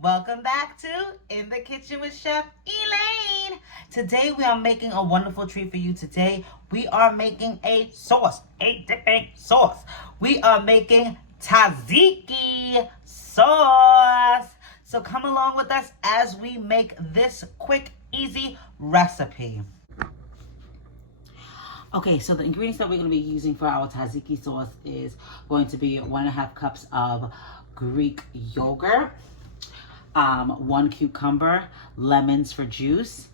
Welcome back to In the Kitchen with Chef Elaine. Today we are making a wonderful treat for you. Today we are making a sauce, a dipping sauce. We are making Tzatziki sauce. So come along with us as we make this quick, easy recipe. Okay, so the ingredients that we're going to be using for our tzatziki sauce is going to be 1.5 cups of Greek yogurt, 1 cucumber, lemons for juice,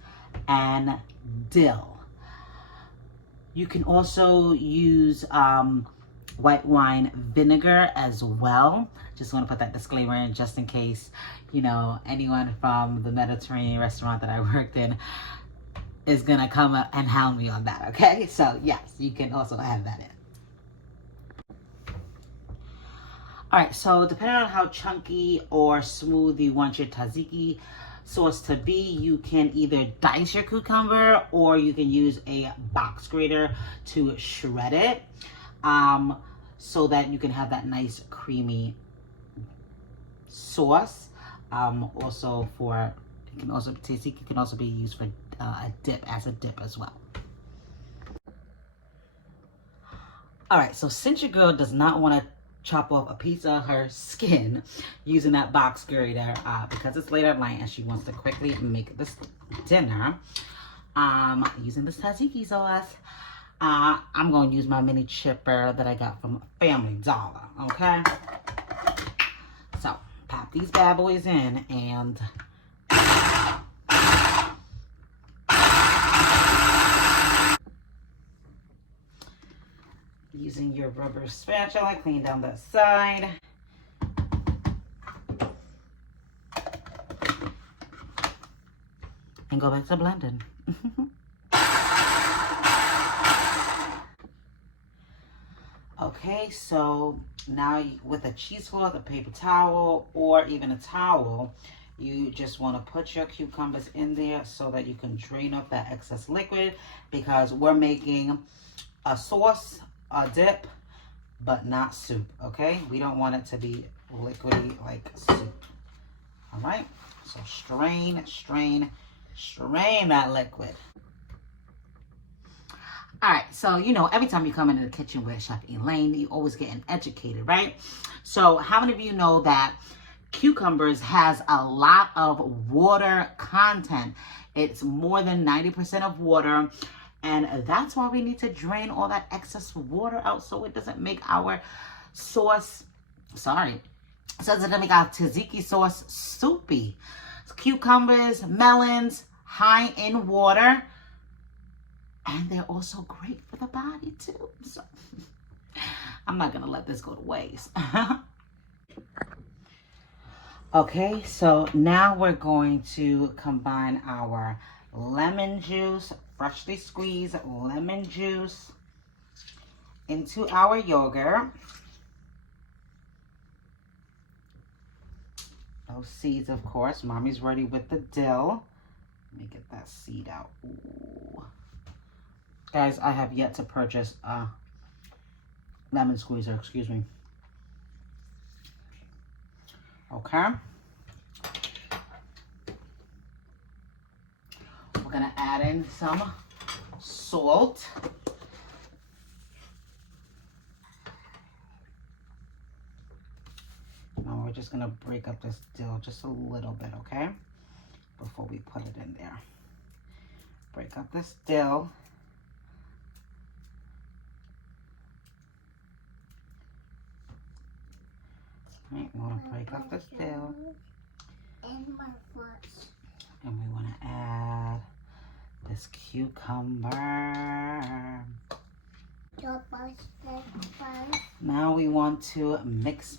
and dill. You can also use white wine vinegar as well. Just want to put that disclaimer in just in case, anyone from the Mediterranean restaurant that I worked in is gonna come up and hound me on that, okay? So yes, you can also add that in. All right, so depending on how chunky or smooth you want your tzatziki sauce to be, you can either dice your cucumber or you can use a box grater to shred it, so that you can have that nice creamy sauce. Tzatziki can also be used for a dip as well. All right, so since your girl does not want to chop off a piece of her skin using that box grater, because it's late at night and she wants to quickly make this dinner, using this tzatziki sauce, I'm going to use my mini chipper that I got from Family Dollar, okay? So, pop these bad boys in and using your rubber spatula, clean down that side. And go back to blending. Okay, so now with a cheesecloth, a paper towel, or even a towel, you just want to put your cucumbers in there so that you can drain off that excess liquid, because we're making a sauce, a dip, but not soup, okay? We don't want it to be liquidy like soup. All right, so strain that liquid. All right, so every time you come into the kitchen with Chef Elaine, you always getting educated, right? So how many of you know that cucumbers has a lot of water content? It's more than 90% of water. And that's why we need to drain all that excess water out so it doesn't make our sauce, so it doesn't make our tzatziki sauce soupy. So cucumbers, melons, high in water, and they're also great for the body too. So I'm not gonna let this go to waste. Okay, so now we're going to combine our lemon juice, freshly squeezed lemon juice, into our yogurt. No seeds, of course. Mommy's ready with the dill. Let me get that seed out. Ooh. Guys, I have yet to purchase a lemon squeezer, excuse me. Okay. We're gonna add in some salt. Now we're just gonna break up this dill just a little bit, okay? Before we put it in there. Break up this dill. All right, we wanna break up this dill. And we wanna add this cucumber. Now we want to mix.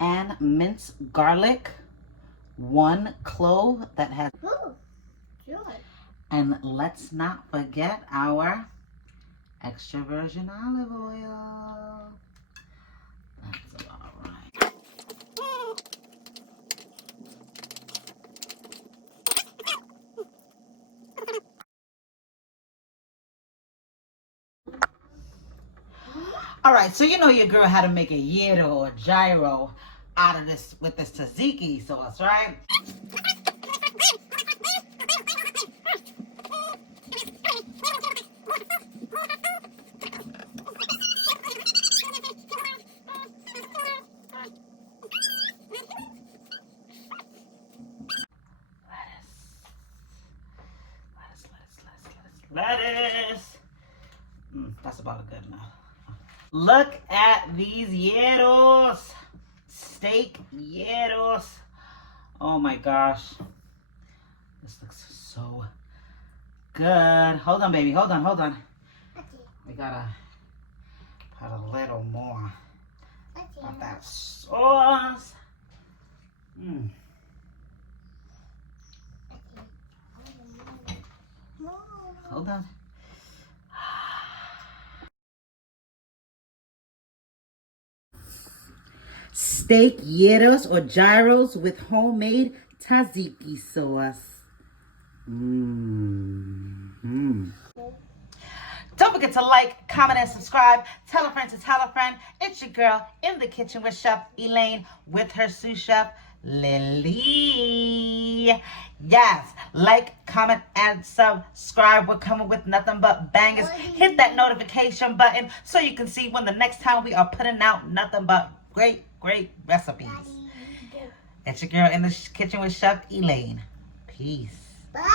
And mince garlic, 1 clove that has. Ooh, good. And let's not forget our extra virgin olive oil. That's about right. All right, so you know your girl had to make a gyro or gyro out of this with this tzatziki sauce, right? Lettuce. That's about good enough. Look at these gyros. Steak gyros. Oh my gosh. This looks so good. Hold on, baby. Hold on, hold on. We gotta put a little more of that sauce. Hold on. Steak gyros or gyros with homemade tzatziki sauce. Don't forget to like, comment, and subscribe. Tell a friend to tell a friend. It's your girl in the kitchen with Chef Elaine with her sous chef Lily. Yes, like, comment, and subscribe. We're coming with nothing but bangers. Hit that notification button so you can see when the next time we are putting out nothing but great recipes. It's your girl in the kitchen with Chef Elaine. Peace. Bye.